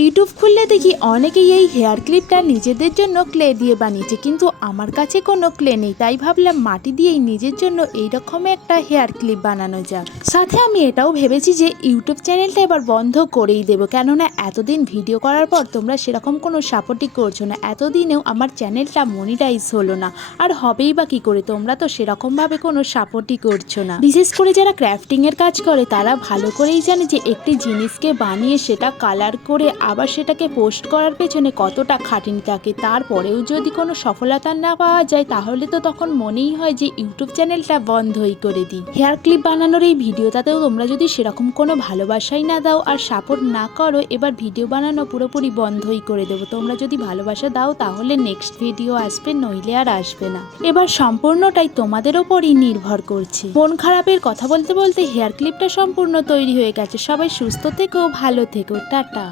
YouTube খুললে দেখি অনেকেই এই হেয়ার ক্লিপটা নিজেদের জন্য ক্লে দিয়ে বানিয়েছে, কিন্তু আমার কাছে কোনো ক্লে নেই। তাই ভাবলাম মাটি দিয়েই নিজের জন্য এইরকম একটা হেয়ার ক্লিপ বানানো যাক। সাথে আমি এটাও ভেবেছি যে ইউটিউব চ্যানেলটা এবার বন্ধ করেই দেবো, কেননা এতদিন ভিডিও করার পর তোমরা সেরকম কোনো সাপোর্টই করছো না। এতদিনেও আমার চ্যানেলটা মনিটাইজ হলো না, আর হবেই বা কী করে? তোমরা তো সেরকমভাবে কোনো সাপোর্টই করছো না। বিশেষ করে যারা ক্রাফটিংয়ের কাজ করে তারা ভালো করেই জানে যে একটি জিনিসকে বানিয়ে সেটা কালার করে আবার সেটাকে পোস্ট করার পেছনে কতটা খাটনি থাকে। তারপরেও যদি কোনো সফলতা না পাওয়া যায় তাহলে তো তখন মনেই হয় যে ইউটিউব চ্যানেলটা বন্ধই করে দিই। হেয়ার ক্লিপ বানানোর এই ভিডিওটাতেও তোমরা যদি সেরকম কোনো ভালোবাসাই না দাও আর সাপোর্ট না করো, এবার ভিডিও বানানো পুরোপুরি বন্ধই করে দেবো। তোমরা যদি ভালোবাসা দাও তাহলে নেক্সট ভিডিও আসবে, নইলে আর আসবে না। এবার সম্পূর্ণটাই তোমাদের ওপরই নির্ভর করছে। মন খারাপের কথা বলতে বলতে হেয়ার ক্লিপটা সম্পূর্ণ তৈরি হয়ে গেছে। সবাই সুস্থ থেকো, ভালো থেকো, টাটা।